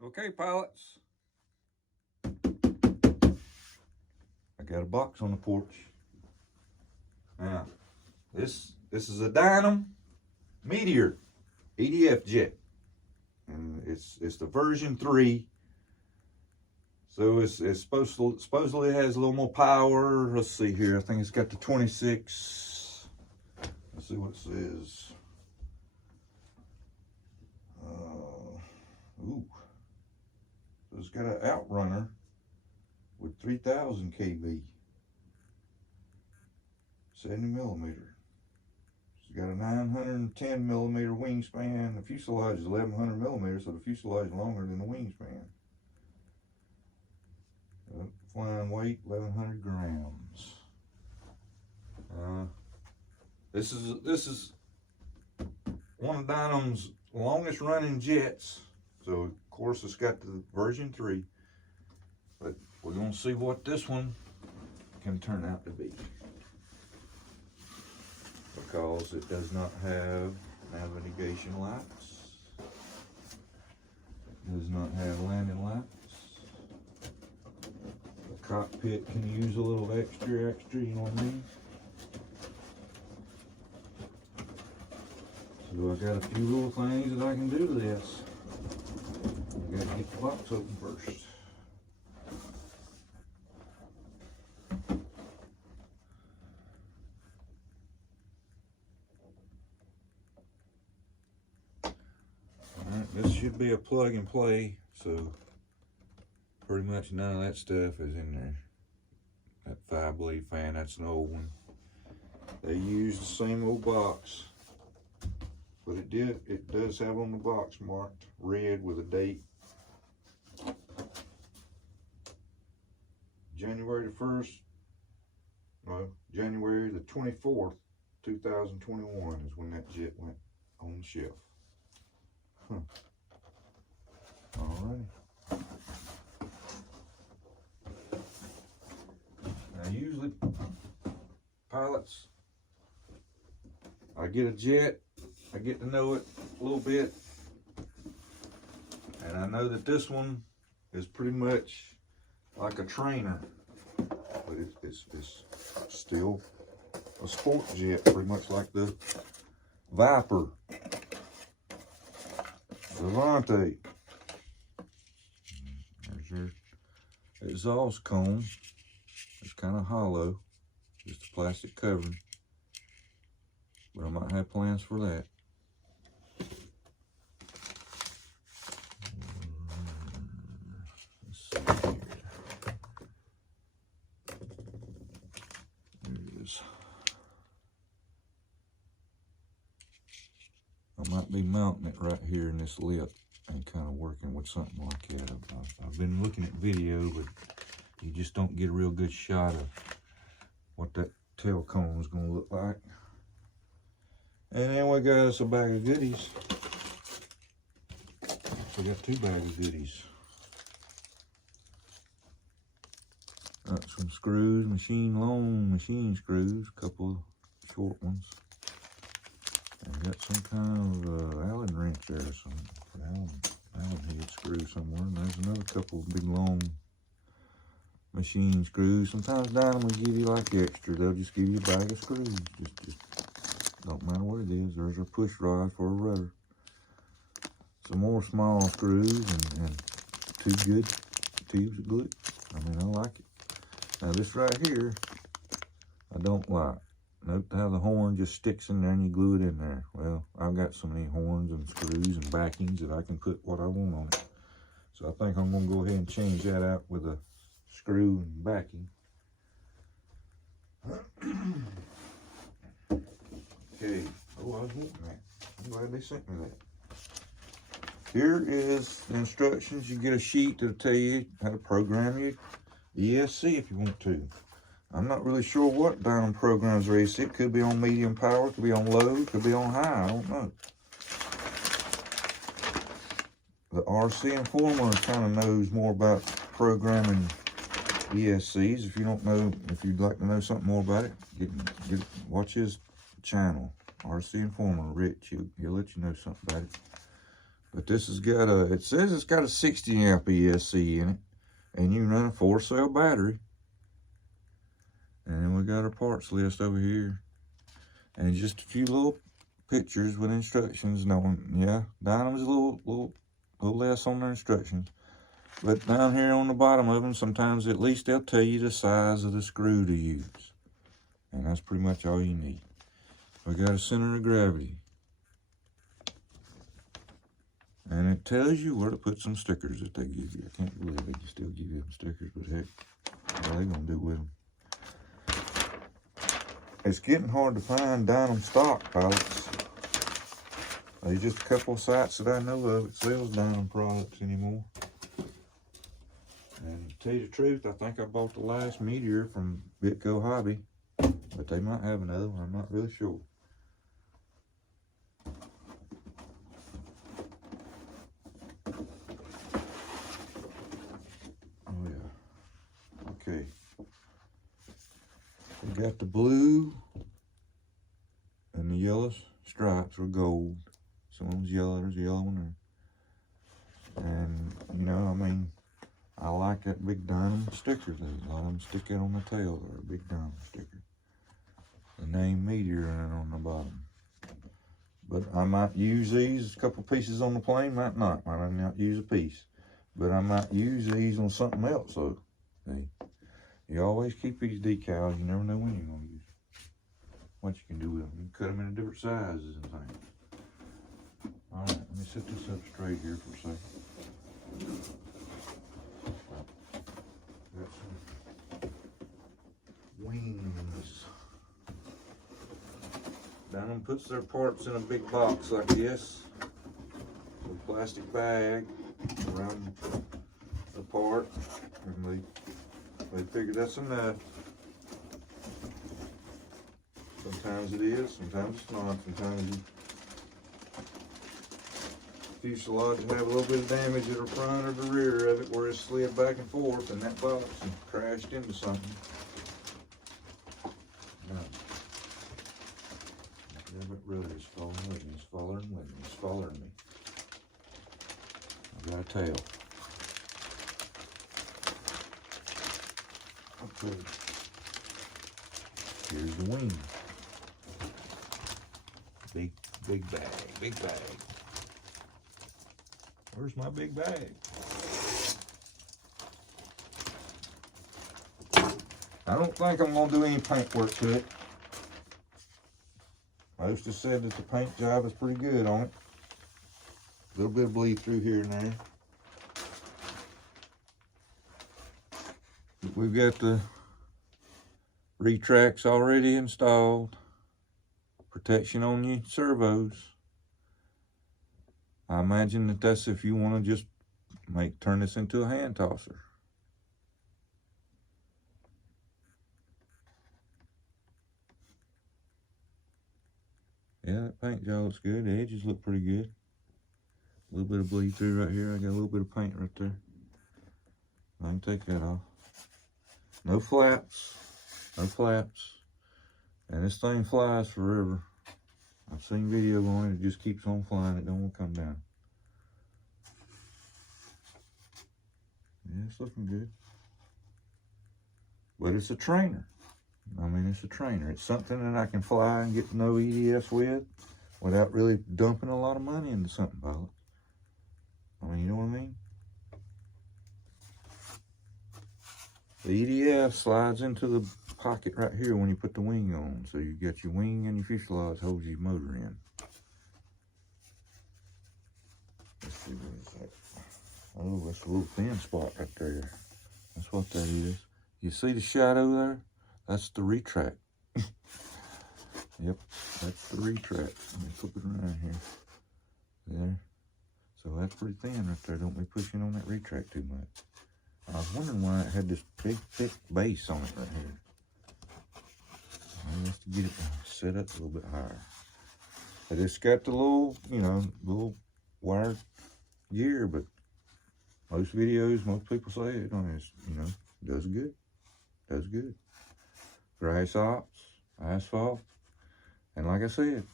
Okay, pilots. I got a box on the porch. Now, this is a Dynam Meteor EDF jet, and it's the version 3. So it's supposedly has a little more power. Let's see here. I think it's got the 26. Let's see what it says. Ooh. So it's got an outrunner with 3,000 kb, 70 millimeter. It's got a 910 millimeter wingspan. The fuselage is 1100 millimeters, so the fuselage is longer than the wingspan. Flying weight 1100 grams. This is one of Dynam's longest running jets. So of course it's got the version 3, but we're gonna see what this one can turn out to be, because it does not have navigation lights, it does not have landing lights. The cockpit can use a little extra, you know what I mean? So I got a few little things that I can do to this. I gotta get the box open first. Alright, this should be a plug and play, so pretty much none of that stuff is in there. That 5-bleed fan, that's an old one. They use the same old box, but it does have on the box marked red with a date. January the 1st, well, January the 24th, 2021 is when that jet went on the shelf. Alrighty. Now usually, pilots, I get a jet, I get to know it a little bit, and I know that this one is pretty much like a trainer, but it's still a sport jet, pretty much like the Viper, the Levante. There's your exhaust cone. It's kind of hollow, just a plastic covering, but I might have plans for that. I might be mounting it right here in this lip and kind of working with something like that. I've been looking at video, but you just don't get a real good shot of what that tail cone is going to look like. And then we got us a bag of goodies. We got 2 bags of goodies. Got some screws, long machine screws, a couple of short ones. And got some kind of Allen wrench there or something. Allen head screw somewhere. And there's another couple of big long machine screws. Sometimes Dynam will give you like extra. They'll just give you a bag of screws. Just don't matter what it is. There's a push rod for a rudder. Some more small screws and 2 good tubes of glue. I mean, I like it. Now this right here, I don't like. Note how the horn just sticks in there and you glue it in there. Well, I've got so many horns and screws and backings that I can put what I want on it. So I think I'm going to go ahead and change that out with a screw and backing. Okay. Oh, I was wanting that. I'm glad they sent me that. Here is the instructions. You get a sheet that'll tell you how to program your ESC if you want to. I'm not really sure what Dynam programs are ESC. It could be on medium power, could be on low, could be on high, I don't know. The RC Informer kind of knows more about programming ESCs. If you don't know, if you'd like to know something more about it, watch his channel, RC Informer, Rich. He'll let you know something about it. But this has got a, it says it's got a 60 amp ESC in it. And you can run a 4-cell battery. And then we got our parts list over here. And just a few little pictures with instructions knowing, yeah, Dynam's a little less on their instructions. But down here on the bottom of them, sometimes at least they'll tell you the size of the screw to use. And that's pretty much all you need. We got a center of gravity. And it tells you where to put some stickers that they give you. I can't believe they can still give you them stickers, but heck, what are they gonna do with them? It's getting hard to find Dynam stock pilots. There's just a couple of sites that I know of that sells Dynam products anymore. And to tell you the truth, I think I bought the last Meteor from Bitco Hobby, but they might have another one, I'm not really sure. Oh yeah, okay. We got the blue and the yellow stripes are gold. Some of them's yellow, there's a yellow one there. And, you know, I mean, I like that big Dynam sticker. A lot of them stick out on the tail. They're a big Dynam sticker. The name Meteor on the bottom. But I might use these, a couple pieces on the plane, might not. Might not use a piece. But I might use these on something else, so, see. You always keep these decals. You never know when you're going to use them. What you can do with them. You can cut them into different sizes and things. All right, let me set this up straight here for a second. Got some wings. Dynam puts their parts in a big box like this. With a plastic bag around the part. And they figure that's enough. Sometimes it is, sometimes it's not. Sometimes the fuselage will have a little bit of damage at the front or the rear of it where it slid back and forth in that box and crashed into something. No. Yeah, but really, it's falling with me. It's falling with me. It's following me. I've got a tail. Okay. Here's the wing. Big bag, big bag. Where's my big bag? I don't think I'm gonna do any paint work to it. Most have said that the paint job is pretty good on it. A little bit of bleed through here and there. We've got the retracts already installed. Protection on your servos. I imagine that that's if you want to just turn this into a hand tosser. Yeah, that paint job looks good. The edges look pretty good. A little bit of bleed through right here. I got a little bit of paint right there. I can take that off. No flaps. No flaps. And this thing flies forever. I've seen video on it. It just keeps on flying. It don't want to come down. Yeah, it's looking good. But it's a trainer. I mean, it's a trainer. It's something that I can fly and get to know EDS with without really dumping a lot of money into something, pilot. I mean, you know what I mean? The EDS slides into the pocket right here when you put the wing on. So you got your wing and your fuselage holds your motor in. Let's see what is that. Oh, that's a little thin spot right there. That's what that is. You see the shadow there? That's the retract. Yep, that's the retract. Let me flip it around here. There. So that's pretty thin right there. Don't be pushing on that retract too much. I was wondering why it had this big, thick base on it right here. Well, let's get it set up a little bit higher. But it's got the little, you know, little wire gear, but most videos, most people say it on this, you know, does good. Does good. Grass ops, asphalt, and like I said,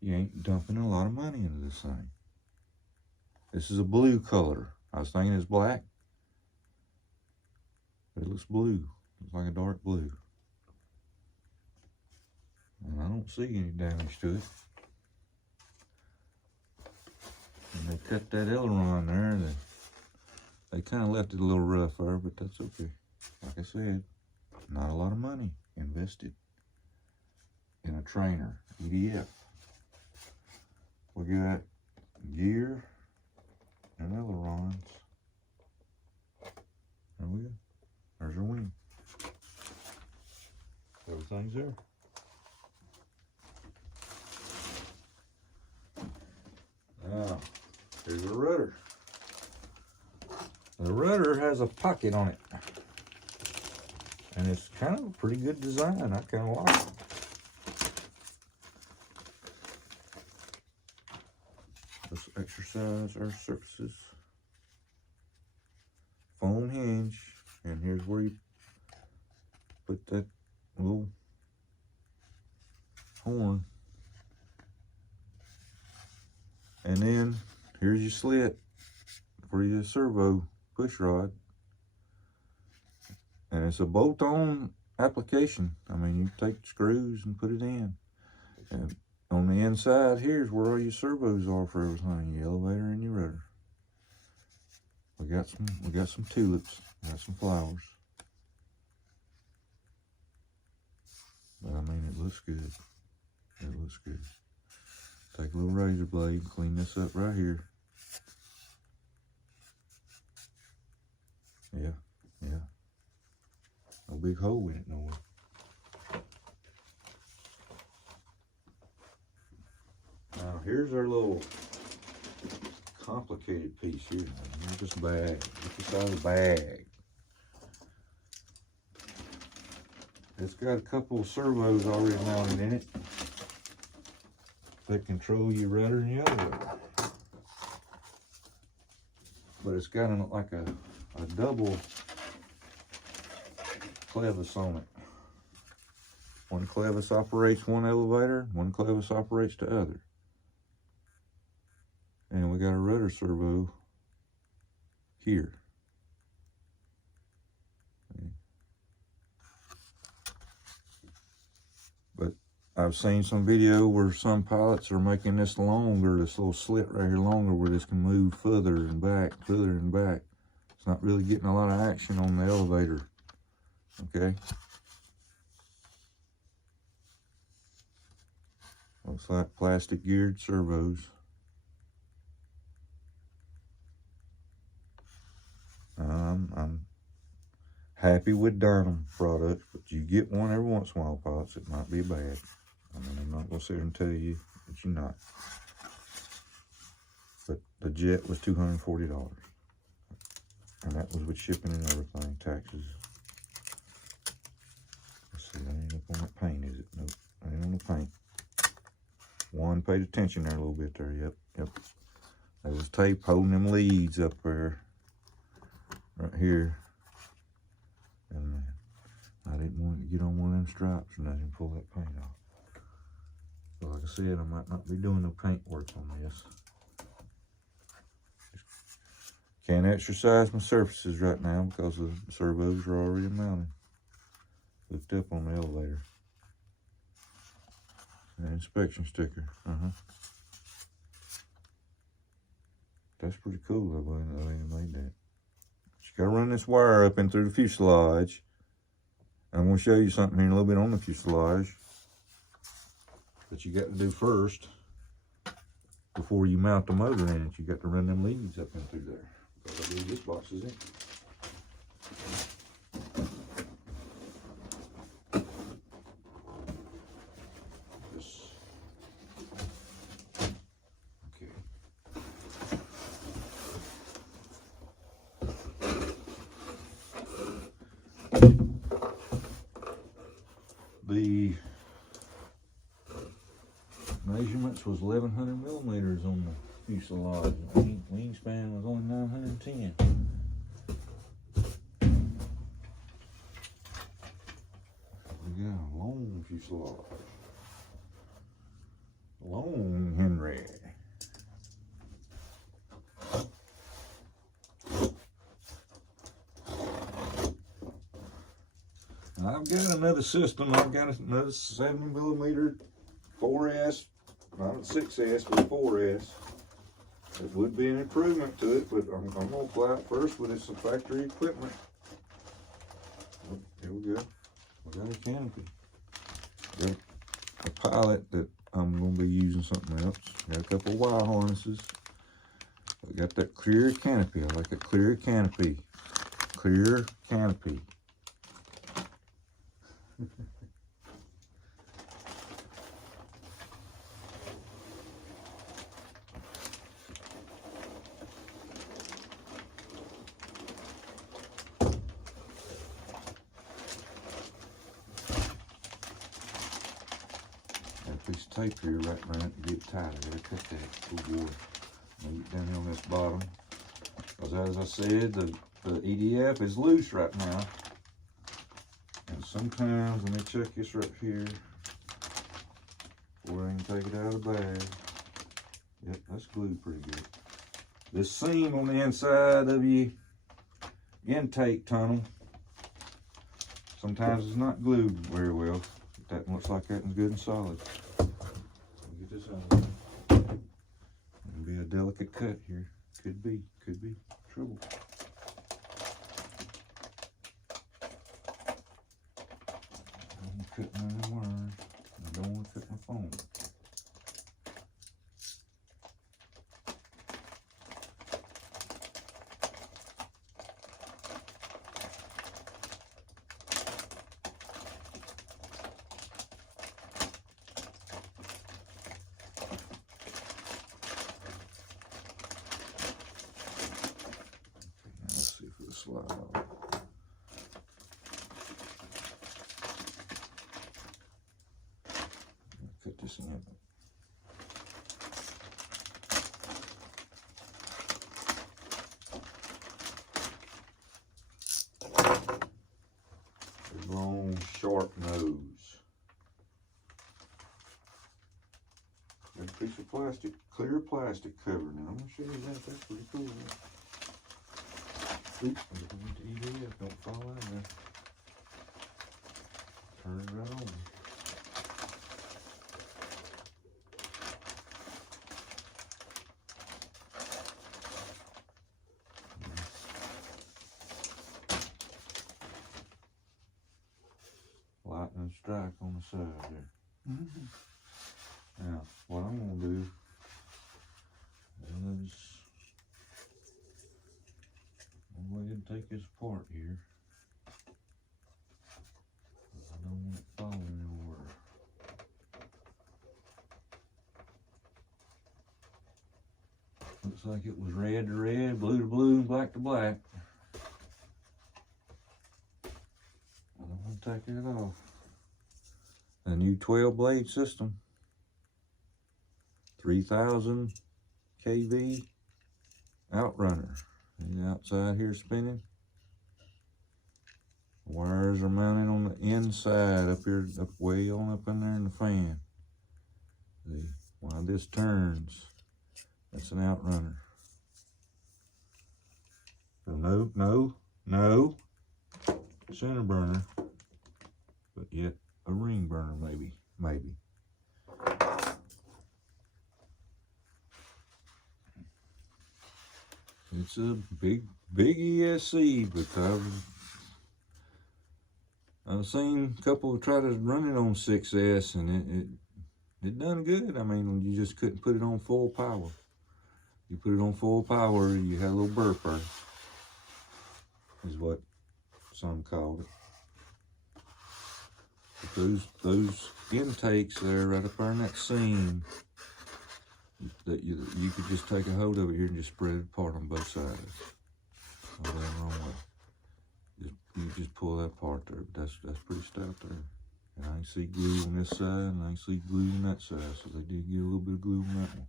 you ain't dumping a lot of money into this thing. This is a blue color. I was thinking it's black, but it looks blue. Looks like a dark blue. And I don't see any damage to it. And they cut that aileron there. They kind of left it a little rough there, but that's okay. Like I said, not a lot of money invested in a trainer, EDF. We got gear and ailerons. There we go. There's our wing. Everything's there. Now, here's the rudder. The rudder has a pocket on it. And it's kind of a pretty good design. I kind of like it. Let's exercise our surfaces. Foam hinge. And here's where you put that little horn. And then here's your slit for your servo push rod. And it's a bolt-on application. I mean, you take the screws and put it in. And on the inside, here's where all your servos are for everything, your elevator and your rudder. We got some tulips, we got some flowers. But I mean, it looks good. It looks good. Take a little razor blade and clean this up right here. Yeah. No big hole in it nowhere. Now here's our little complicated piece here. Here's this bag. Get this out of the bag. It's got a couple of servos already mounted in it that control your rudder and your elevator. But it's got like a double clevis on it. One clevis operates one elevator, one clevis operates the other. And we got a rudder servo here. But I've seen some video where some pilots are making this longer, this little slit right here longer, where this can move further and back, further and back. It's not really getting a lot of action on the elevator. Okay. Looks like plastic geared servos. I'm happy with Dynam products, but you get one every once in a while, pilots. It might be bad. I mean, I'm not going to sit here and tell you that you're not. But the jet was $240. And that was with shipping and everything, taxes. Let's see, that ain't up on that paint, is it? Nope, that ain't on the paint. One paid attention there a little bit there, yep. There was tape holding them leads up there. Right here. And man, I didn't want to get on one of them stripes and I didn't pull that paint off. So like I said, I might not be doing no paint work on this. Can't exercise my surfaces right now because the servos are already mounted. Hooked up on the elevator. An inspection sticker. That's pretty cool the way they made that. You gotta run this wire up in through the fuselage. And I'm gonna show you something here in a little bit on the fuselage that you got to do first before you mount the motor in it. You got to run them leads up in through there. Because I believe this box is in. The measurements was 1100 millimeters on the fuselage. Wingspan was only 910. We got a long fuselage. Long Henry. I've got another system. I've got another 70mm 4S, not a 6S, but a 4S. It would be an improvement to it, but I'm gonna fly it first with some factory equipment. Oh, here we go. We got a canopy. Got a pilot that I'm gonna be using something else. Got a couple of wire harnesses. We got that clear canopy. I like a clear canopy. Clear canopy. Piece of tape here right around it to get it tighter. I cut that. Oh boy. Get down here on this bottom. Because as I said, the EDF is loose right now. And sometimes, let me check this right here before I can take it out of the bag. Yep, that's glued pretty good. This seam on the inside of your intake tunnel, sometimes it's not glued very well. That looks like that one's good and solid. Get this out. It'll be a delicate cut here. Could be trouble. I'm cutting my wire. I don't want to cut my phone. Slide off. Cut this in. A long, sharp nose. Got a piece of plastic, clear plastic cover. Now I'm gonna show you that. That's pretty cool. Oops, I'm going to EDF, don't fall out there. Turn it right on. Lightning strike on the side there. Now, what I'm going to do is go ahead and take this apart here. I don't want it falling anywhere. Looks like it was red to red, blue to blue, and black to black. I don't want to take it off. A new 12-blade system. 3,000 kV outrunner. The outside here spinning. Wires are mounted on the inside up here, up way on up in there in the fan. See, while this turns, that's an outrunner. So no center burner, but yet a ring burner maybe. It's a big ESC, but I've seen a couple try to run it on 6S, and it done good. I mean, you just couldn't put it on full power. You put it on full power, you had a little burper, is what some called it. But those intakes there, right up there in that seam, that you could just take a hold of it here and just spread it apart on both sides. Not that wrong way. You just pull that part there, but that's pretty stout there. And I can see glue on this side, and I can see glue on that side, so they did get a little bit of glue on that one.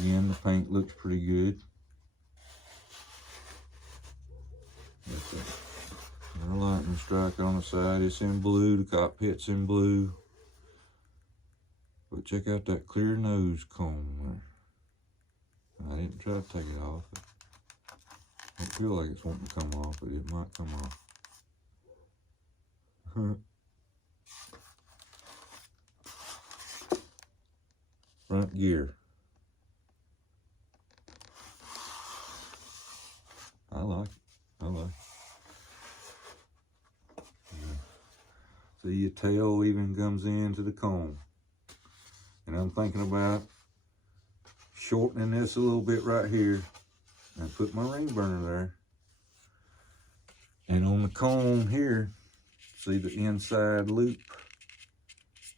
Again, the paint looks pretty good. There's a lightning strike on the side. It's in blue. The cockpit's in blue. But check out that clear nose cone there. I didn't try to take it off. I don't feel like it's wanting to come off, but it might come off. Front gear. I like it. I like it. Yeah. See, your tail even comes into the cone. And I'm thinking about shortening this a little bit right here and put my ring burner there. And on the cone here, see the inside loop?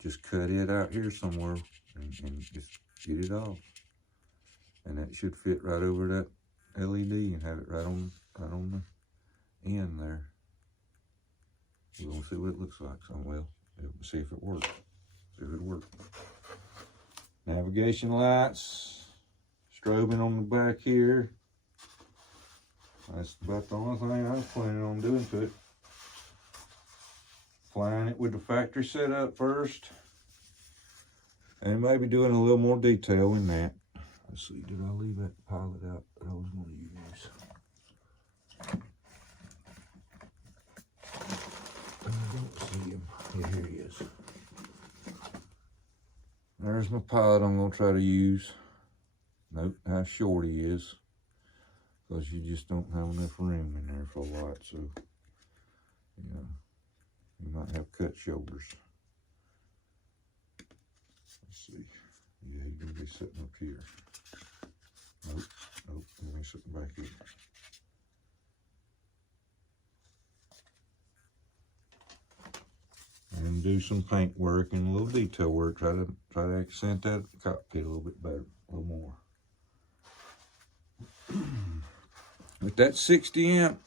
Just cut it out here somewhere and just get it off. And that should fit right over that LED and have it right on the end there. We're gonna see what it looks like. So we'll see if it works. See if it works. Navigation lights, strobing on the back here. That's about the only thing I was planning on doing to it. Flying it with the factory setup first. And maybe doing a little more detail in that. Let's see, did I leave that pilot out that I was going to use? I don't see him. Yeah, here he is. There's my pilot I'm going to try to use. Note how short he is. Because you just don't have enough room in there for a lot. So, you know, you might have cut shoulders. Let's see. Yeah, he's going to be sitting up here. Nope, nope, he's going to be sitting back here. And do some paint work and a little detail work. Try to accent that cockpit a little bit better, a little more. With that 60 amp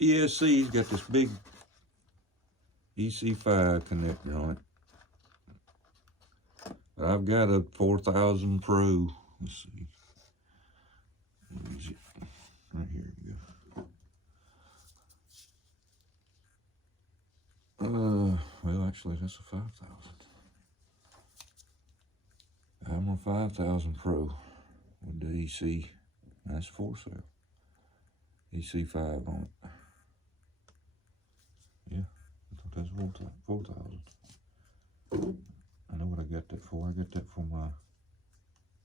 ESC's got this big EC5 connector on it. But I've got a 4000 Pro. Let's see. Where is it? Right here you go. Well, actually, that's a 5000. I'm a 5000 Pro with the EC. That's 4-cell. EC5 on it. Yeah, I thought that's 4000. I know what I got that for. I got that for my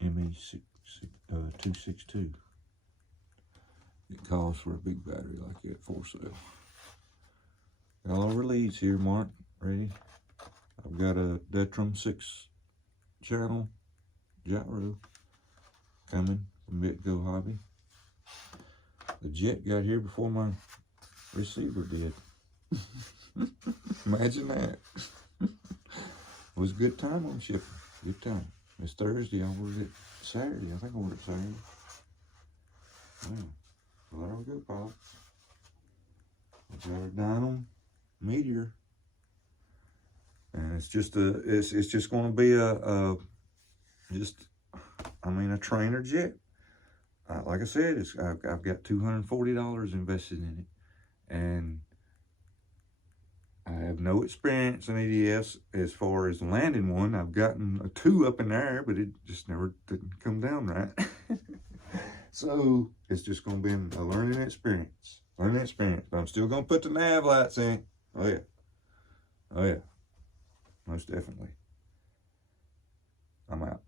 ME262. It calls for a big battery like that, 4-cell. Got all our leads here, Mark. Ready? I've got a Dynam 6-channel gyro coming from Meteor Hobby. The jet got here before my receiver did. Imagine that. It was a good time on shipping. Good time. It's Thursday. I ordered it Saturday. I think I ordered it Saturday. Yeah. Well, there we go, Pop. We got our Dynam Meteor. And it's just it's just going to be a trainer jet. Like I said, I've got $240 invested in it, and I have no experience in EDS as far as landing one. I've gotten a 2 up in the air, but it just never didn't come down right. So it's just going to be a learning experience. But I'm still going to put the nav lights in. Oh yeah, oh yeah, most definitely. I'm out.